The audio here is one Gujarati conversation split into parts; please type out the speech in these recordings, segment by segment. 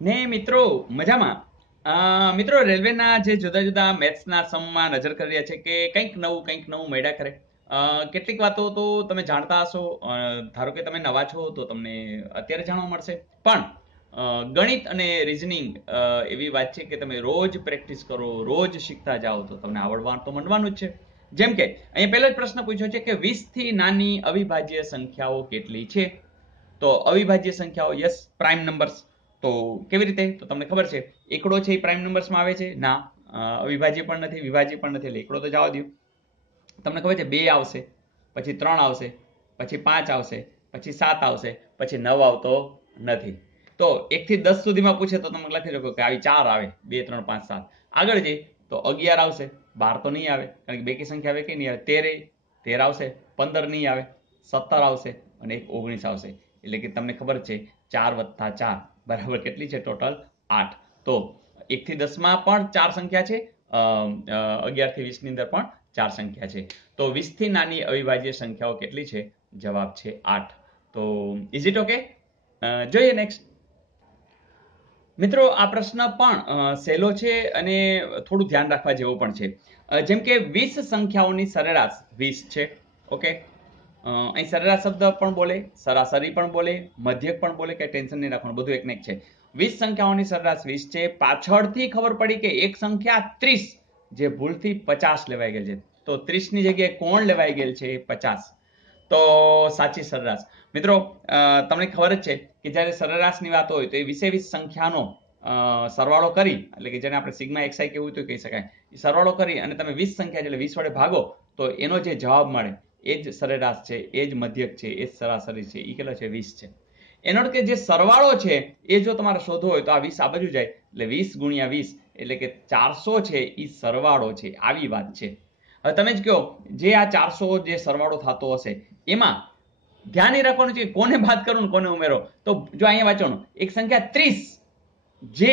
ને મિત્રો મજામાં. મિત્રો રેલવેના જે જુદા જુદા મેથ્સના સમમાં નજર કરી રહ્યા છે કે કંઈક નવું મળ્યા કરે. કેટલીક વાતો તો તમે જાણતા હશો. ધારો કે તમે નવા છો તો તમને અત્યારે જાણવા મળશે, પણ ગણિત અને રીઝનિંગ એવી વાત છે કે તમે રોજ પ્રેક્ટિસ કરો, રોજ શીખતા જાઓ તો તમને આવડવાનું તો માંડવાનું જ છે. જેમ કે અહીંયા પહેલો જ પ્રશ્ન પૂછ્યો છે કે 20 થી નાની અવિભાજ્ય સંખ્યાઓ કેટલી છે? તો અવિભાજ્ય સંખ્યાઓ, યસ, પ્રાઇમ નંબર્સ. તો કેવી રીતે? તો તમને ખબર છે એકડો છે એ પ્રાઇમ નંબર્સમાં આવે છે? ના. અવિભાજ્ય પણ નથી, વિભાજ્ય પણ નથી, એટલે એકડો તો જવા દો. તમને ખબર છે 2 આવશે, પછી 3 આવશે, પછી 5 આવશે, પછી 7 આવશે, પછી 9 આવતો નથી. તો 1 થી 10 સુધીમાં પૂછે તો તમે લખી શકો કે આવી 4 આવે, 2 3 5 7. આગળ જઈ તો 11 આવશે, 12 તો નહીં આવે કારણ કે બેકી સંખ્યા આવે કે નહીં આવે. 13 આવશે, 15 નહીં આવે, 17 આવશે અને 19 આવશે. એટલે કે તમને ખબર છે 4 + 4 બરાબર કેટલી છે? ટોટલ 8. તો 1 થી 10 માં પણ 4 સંખ્યા છે, 11 થી 20 ની અંદર પણ 4 સંખ્યા છે. તો 20 થી નાની અવિભાજ્ય સંખ્યાઓ કેટલી છે? જવાબ છે 8. તો ઇઝ ઇટ ઓકે? જોઈએ નેક્સ્ટ. મિત્રો આ પ્રશ્ન પણ સહેલો છે અને થોડું ધ્યાન રાખવા જેવો પણ છે. જેમ કે 20 સંખ્યાઓની સરેરાશ 20 છે. ઓકે, અહીં સરેરાશ શબ્દ પણ બોલે, સરાસરી પણ બોલે, મધ્યક પણ બોલે, કે ટેન્શન નહીં રાખવાનું, બધું એકને એક છે. 20 સંખ્યાઓની સરેરાશ 20 છે. પાછળથી ખબર પડી કે એક સંખ્યા 30 જે ભૂલથી 50 લેવાઈ ગયેલ છે. તો 30 ની જગ્યાએ કોણ લેવાઈ ગયેલ છે? 50. તો સાચી સરેરાશ. મિત્રો તમને ખબર જ છે કે જ્યારે સરેરાશની વાત હોય તો એ 20 સંખ્યાનો સરવાળો કરી, એટલે કે જેને આપણે સિગ્મા xi કેવું તો કહી શકાય, એ સરવાળો કરી અને તમે 20 સંખ્યા એટલે 20 વડે ભાગો તો એનો જે જવાબ મળે એ જ સરેરાશ છે, એ જ મધ્યક છે, એ જ સરાસરી છે. એ કેટલો છે? 20 છે. એનો અર્થ કે જે સરવાળો છે એ જો તમારે શોધવો હોય તો આ 20 આ બાજુ જાય એટલે 20 × 20 એટલે કે 400 છે એ સરવાળો છે. આવી વાત છે. હવે તમે જ કહો જે આ 400 જે સરવાળો થતો હશે એમાં ધ્યાન એ રાખવાનું છે કે કોને બાદ કરવું ને કોને ઉમેરો. તો જો અહીંયા વાંચવાનું એક સંખ્યા 30 જે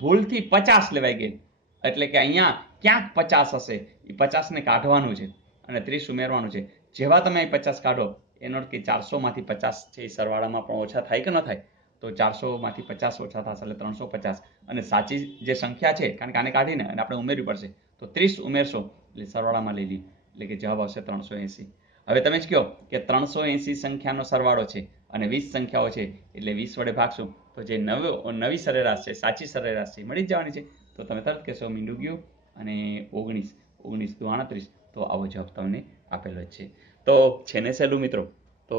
ભૂલથી 50 લેવાઈ ગઈ, એટલે કે અહીંયા ક્યાંક 50 હશે, એ 50 ને કાઢવાનું છે અને 30 ઉમેરવાનું છે. જેવા તમે 50 કાઢો એનો અર્થ કે 400 માંથી 50 છે એ સરવાળામાં પણ ઓછા થાય કે ન થાય? તો 400 માંથી 50 ઓછા થશે એટલે 350. અને સાચી જે સંખ્યા છે, કારણ કે આને કાઢીને અને આપણે ઉમેરવી પડશે, તો 30 ઉમેરશો એટલે સરવાળામાં લઈ લઈએ એટલે કે જવાબ આવશે 380. હવે તમે જ કહો કે 380 સંખ્યાનો સરવાળો છે અને 20 સંખ્યાઓ છે એટલે 20 વડે ભાગશું તો જે નવી સરેરાશ છે, સાચી સરેરાશ છે, મળી જ જવાની છે. તો તમે તરત કહેશો મીંડું ગયું અને 19 19 × 38. તો આવો જવાબ તમને આપેલો જ છે. તો છે ને સહેલું મિત્રો. તો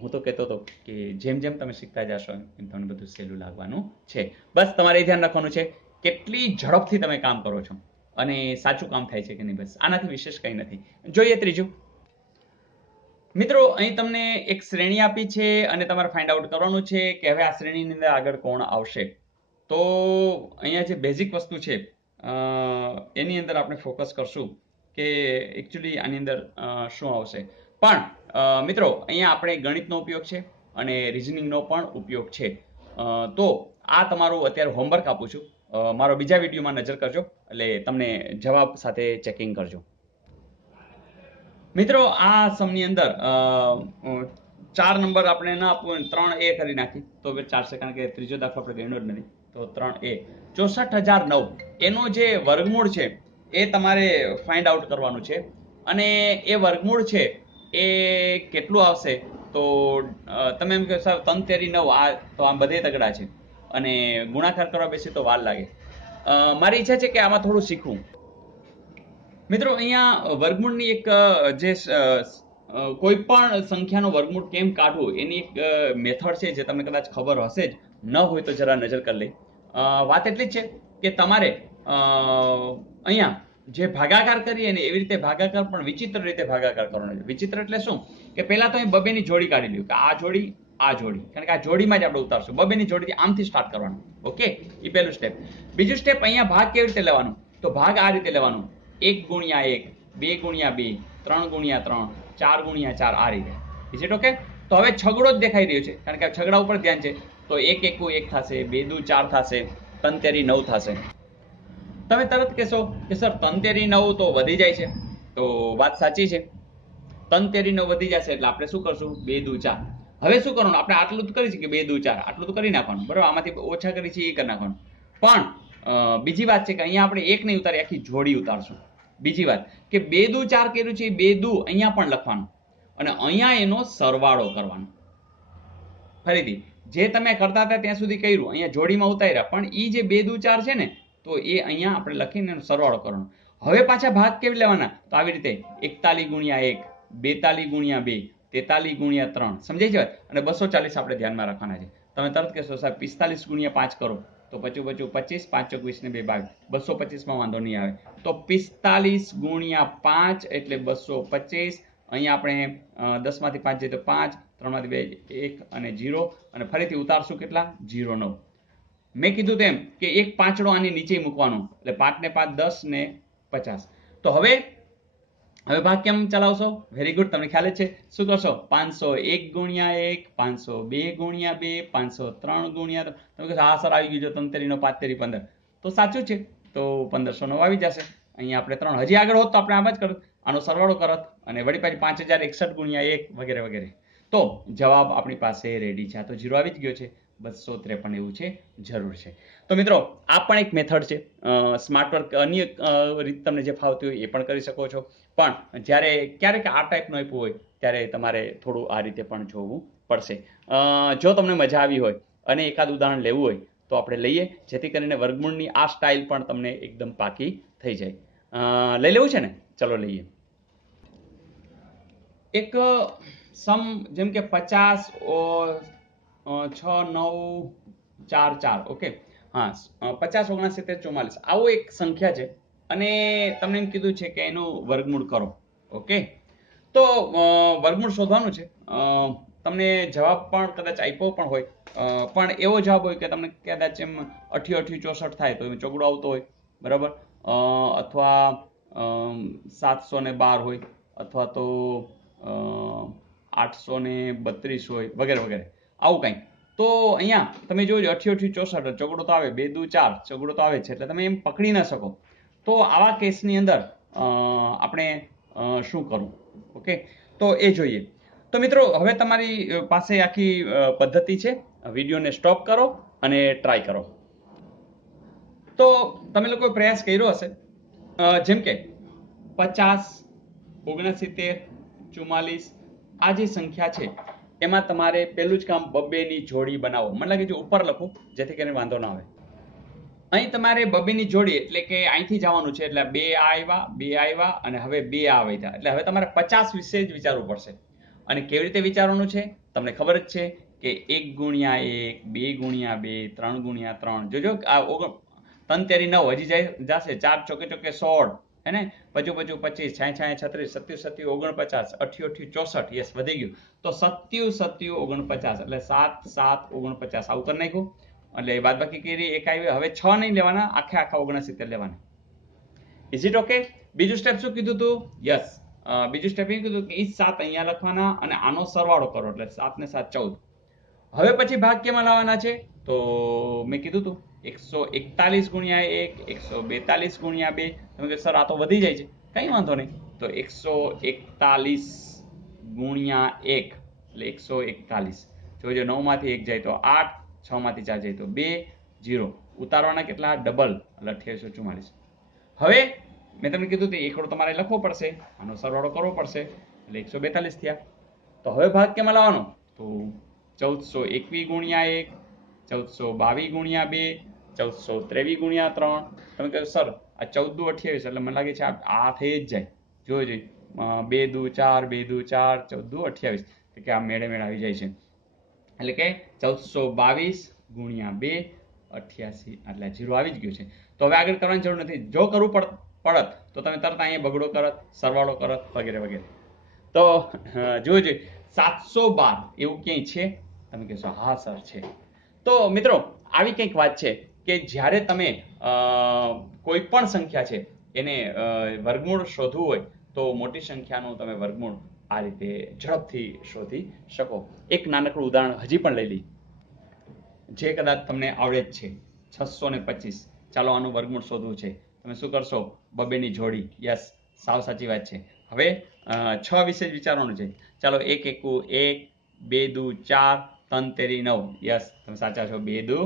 હું તો કહેતો હતો કે જેમ જેમ તમે શીખતા જશો એમ તમને બધું સહેલું લાગવાનું છે. બસ તમારે એ ધ્યાન રાખવાનું છે કેટલી ઝડપથી તમે કામ કરો છો અને સાચું કામ થાય છે કે નહીં. બસ આનાથી વિશેષ કંઈ નથી. જોઈએ ત્રીજું. મિત્રો અહીં તમને એક શ્રેણી આપી છે અને તમારે ફાઇન્ડ આઉટ કરવાનું છે કે હવે આ શ્રેણીની અંદર આગળ કોણ આવશે. તો અહીંયા જે બેઝિક વસ્તુ છે એની અંદર આપણે ફોકસ કરશું કે એકચ્યુઅલી આની અંદર શું આવશે. પણ મિત્રો અહીંયા આપણે ગણિતનો ઉપયોગ છે અને રિઝનિંગનો પણ ઉપયોગ છે. તો આ તમારું અત્યારે હોમવર્ક આપું છું. મારો બીજા વિડીયોમાં નજર કરજો એટલે તમને જવાબ સાથે ચેકિંગ કરજો. મિત્રો આ સમની અંદર 4 નંબર આપણે ના આપવું, 3A કરી નાખી તો ચાલશે, કારણ કે ત્રીજો દાખલો આપણે ગણ્યો જ નથી. તો 3A 64,009 એનો જે વર્ગમૂળ છે એ તમારે ફાઇન્ડ આઉટ કરવાનું છે. અને એ વર્ગમૂળ છે એ કેટલું આવશે? તો તમે એમ કહો સર 3 તેરી 9, આ તો આમ બધે તગડા છે અને ગુણાકાર કરવા બેસી તો વાર લાગે. મારી ઈચ્છા છે કે આમાં થોડું શીખવું. મિત્રો અહીંયા વર્ગમૂળની એક જે કોઈ પણ સંખ્યાનો વર્ગમૂળ કેમ કાઢવું એની એક મેથડ છે જે તમને કદાચ ખબર હશે જ, ન હોય તો જરા નજર કરી લઈ. વાત એટલી જ છે કે તમારે અહીંયા જે ભાગાકાર કરીએ ને એવી રીતે ભાગાકાર પણ વિચિત્ર રીતે ભાગાકાર કરવાનો છે. વિચિત્ર એટલે શું? કે પહેલા તો અહીં બબેની જોડી કાઢી લ્યો કે આ જોડી આ જોડી, કારણ કે આ જોડીમાં જ આપણે ઉતારશું. બબેની જોડીથી આમથી સ્ટાર્ટ કરવાનું. ઓકે, એ પહેલું સ્ટેપ. બીજું સ્ટેપ, અહીંયા ભાગ કેવી રીતે લેવાનું? તો ભાગ આ રીતે લેવાનું: 1 × 1, 2 × 2, 3 × 3, 4 × 4, આ રીતે. Is it okay? તો હવે છગડો જ દેખાઈ રહ્યો છે, કારણ કે છગડા ઉપર ધ્યાન છે. તો 1 × 1 = 1 થશે, 2 × 4 થશે, 3 તેરી 9 થશે. તમે તરત કહેશો કે સર 3 તેરી 9 તો વધી જાય છે. તો વાત સાચી છે, 3 તેરી 9 વધી જશે એટલે આપણે શું કરશું? 2 × 4. હવે શું કરવાનું, આપણે આટલું તો કરી છે કે 2 દુ 4 આટલું તો કરી નાખવાનું, બરાબર. આમાંથી ઓછા કરી છે એ કરી નાખવાનું. પણ બીજી વાત છે કે અહીંયા આપણે એક નહીં ઉતારી, આખી જોડી ઉતારશું. બીજી વાત કે 2 દુ 4 કર્યું છે, 2 દુ અહીંયા પણ લખવાનું અને અહીંયા એનો સરવાળો કરવાનો. ફરીથી જે તમે કરતા હતા ત્યાં સુધી કર્યું, અહીંયા જોડીમાં ઉતાર્યા, પણ એ જે 2 દુ 4 છે ને, તો એ અહીંયા આપણે લખીને એનો સરવાળો કરવાનો. હવે પાછા ભાગ કેવી લેવાના, તો આવી રીતે 41 ગુણ્યા 1, 42 ગુણ્યા 2, 43 ગુણ્યા 3, સમજાય છે. અને 240 આપણે ધ્યાનમાં રાખવાના છે. તમે તરત કહેશો સાહેબ 45 ગુણ્યા 5 કરો, તો બચ્યું 25, 5 ચોક 20 ને 2 22, 225 માં વાંધો નહીં આવે. તો 45 ગુણ્યા 5 એટલે 225. અહીંયા આપણે 10 માંથી 5 જાય તો 5, 3 માંથી 2 1 અને 0, અને ફરીથી ઉતારશું કેટલા, 0 9. મેં કીધું તેમ કે એક પાંચડો આની નીચે મૂકવાનો, એટલે 5 ને 5 10 ને 50. તો હવે ભાગ કેમ ચલાવશો, વેરી ગુડ, તમને ખ્યાલ જ છે. શું કરશો, 501 ગુણ્યા 1, 502 ગુણ્યા 2, 503 ગુણ્યા 3. તમે કહેશો હા સર આવી ગયું, 3 નો 5 તેરી 15. તો સાચું છે, તો 1509 આવી જશે. અહીંયા આપણે 3 હજી આગળ હોત તો આપણે આમ જ કરત, આનો સરવાળો કરત અને વળી પાછી 5061 ગુણ્યા 1 વગેરે વગેરે. તો જવાબ આપણી પાસે રેડી છે. આ તો 0 આવી જ ગયો છે, 253 એવું છે, જરૂર છે. તો મિત્રો આ પણ એક મેથડ છે. સ્માર્ટ વર્ક અન્ય રીત તમને જે ફાવતી હોય એ પણ કરી શકો છો. પણ જ્યારે ક્યારેક આ ટાઈપનું આપ્યું હોય ત્યારે તમારે થોડું આ રીતે પણ જોવું પડશે. જો તમને મજા આવી હોય અને એકાદ ઉદાહરણ લેવું હોય તો આપણે લઈએ, જેથી કરીને વર્ગમૂળની આ સ્ટાઇલ પણ તમને એકદમ પાકી થઈ જાય. લઈ લેવું છે ને, ચલો લઈએ. એક સમ જેમ કે 50 6 9 4 4, ઓકે. હા, 50 69 44 આવો એક સંખ્યા છે અને તમને એમ કીધું છે કે એનું વર્ગમૂળ કરો. ઓકે, તો વર્ગમૂળ શોધવાનું છે. તમને જવાબ પણ કદાચ આપ્યો પણ હોય, પણ એવો જવાબ હોય કે તમને કદાચ એમ 88 64 થાય તો ચોગડો આવતો હોય, બરાબર. અથવા 712 હોય, અથવા તો 832 હોય, વગેરે વગેરે, આવું કંઈક. તો અહીંયા તમે જોજો 88 64 ચોગડો તો આવે, 2 દુ 4 ચોગડો તો આવે છે, એટલે તમે એમ પકડી ન શકો. તો આવા કેસની અંદર આપણે શું કરવું, ઓકે, તો એ જોઈએ. તો મિત્રો હવે તમારી પાસે આખી પદ્ધતિ છે, વિડીયોને સ્ટોપ કરો અને ટ્રાય કરો. તો તમે લોકો પ્રયાસ કર્યો હશે, જેમ કે 50 69 44 આ જે સંખ્યા છે એમાં તમારે પહેલું જ કામ બબ્બેની જોડી બનાવો. મને લાગે છે ઉપર લખું જેથી કરીને વાંધો ના આવે. અહીં તમારે બબ્બેની જોડી એટલે કે અહીંથી જવાનું છે, એટલે 2 આવ્યા અને હવે 2 આવ્યા, એટલે હવે તમારે 50 વિશે જ વિચારવું પડશે. અને કેવી રીતે વિચારવાનું છે તમને ખબર જ છે કે 1 ગુણ્યા 1, 2 ગુણ્યા 2, 3 ગુણ્યા 3. જોજો આ 3 તેરી 9 હજી જશે, 4 ચોકે ચોકે 16, હે ને, 25 25 56 36 37 37 49 88 64, યસ વધી ગયું. તો 77 49 એટલે 7 7 49 આવું કરી નાખ્યું. એટલે બાદબાકી કરી એક આવી. હવે 6 નહીં લેવાના, આખા 69 લેવાના. Is it okay? બીજું સ્ટેપ શું કીધું તું? યસ, બીજું સ્ટેપ એ કીધું કે 7 અહીંયા લખવાના અને આનો સરવાળો કરો, એટલે 7 ને 7 14. હવે પછી ભાગ કેમાં લાવવાના છે? તો મેં કીધું તું 141 ગુણ્યા 1, 142 ગુણ્યા 2. તમે કહો સર આ તો વધી જાય છે, કઈ વાંધો નહીં. તો 141 ગુણ્યા 1 એટલે 141. જોજો 9 માંથી 1 જાય તો 8, 6 માંથી 4 જાય તો 2, 0. ઉતારવાના કેટલા? ડબલ, એટલે 2844. હવે મેં તમને કીધું કે એકડો તમારે લખવો પડશે, આનો સરવાળો કરવો પડશે, એટલે 142 થયા. તો હવે ભાગ કેમાં લાવવાનો? તો 1421 ગુણ્યા 1, 1422 ગુણ્યા 2, 1423 ગુણ્યા 3. તમે કહો સર આ 14 દુ 28, એટલે મને લાગે છે આ થઈ જ જાય. જોજો 2 દુ 4, 2 દુ 4, 14 દુ 28, કે આ મેળે મેળ આવી જાય છે. એટલે કે 1422 ગુણ્યા 2 88, એટલે 0 આવી જ ગયું છે. તો હવે આગળ કરવાની જરૂર નથી. જો કરવું પડત તો તમે તરત અહીંયા બગડો કરત, સરવાળો કરત, વગેરે વગેરે. તો જોજો 712 એવું ક્યાંય છે? તમે કહેશો હા સર છે. તો મિત્રો આવી કંઈક વાત છે કે જ્યારે તમે કોઈ પણ સંખ્યા છે એને વર્ગમૂળ શોધવું હોય તો મોટી સંખ્યાનું તમે વર્ગમૂળ આ રીતે ઝડપથી શોધી શકો. એક નાનકડું ઉદાહરણ હજી પણ લઈ લઈ, જે કદાચ તમને આવડે જ છે. 625. ચાલો આનું વર્ગમૂળ શોધવું છે. તમે શું કરશો? બબ્બેની જોડી. યસ, સાવ સાચી વાત છે. હવે 6 વિશે જ વિચારવાનું છે. ચાલો 1 1 1, 2 દુ 4, 3 તેરી 9. યસ, તમે સાચા છો. 2 દુ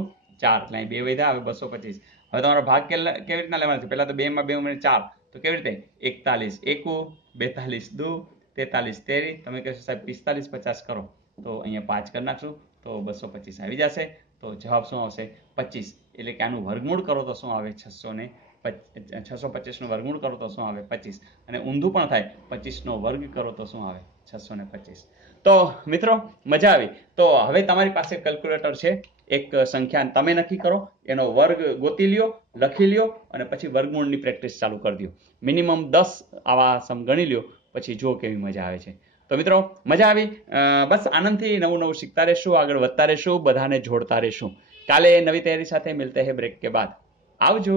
4 એટલે અહીં 2 વધ્યા, હવે 225. હવે તમારો ભાગ કેવી રીતના લેવાનો છે? પહેલા તો 2 માં 2 ઉમેરીને 4, તો કેવી રીતે? 41 એકુ, 42 દુ, 43 તેરી. તમે કહેશો સાહેબ 45 50 કરો, તો અહીંયા 5 કરી નાખશું તો 225 આવી જશે. તો જવાબ શું આવશે? 25. એટલે કે આનું વર્ગમૂળ કરો તો શું આવે? 625 નું વર્ગમૂળ કરો તો શું આવે? 25. અને ઊંધું પણ થાય, 25 નો વર્ગ કરો તો શું આવે? 625. તો મિત્રો મજા આવી. તો હવે તમારી પાસે કેલ્ક્યુલેટર છે, એક સંખ્યા તમે નક્કી કરો, એનો વર્ગ ગોતી લ્યો, લખી લ્યો અને પછી વર્ગમૂળની પ્રેક્ટિસ ચાલુ કરી દો. મિનિમમ 10 આવા સમ ગણી લ્યો, પછી જો કેવી મજા આવે છે. તો મિત્રો મજા આવી. બસ આનંદથી નવું નવું શીખતા રહેશું, આગળ વધતા રહેશું, બધાને જોડતા રહેશું. કાલે નવી તૈયારી સાથે મિલતે હે બ્રેક કે બાદ. આવજો.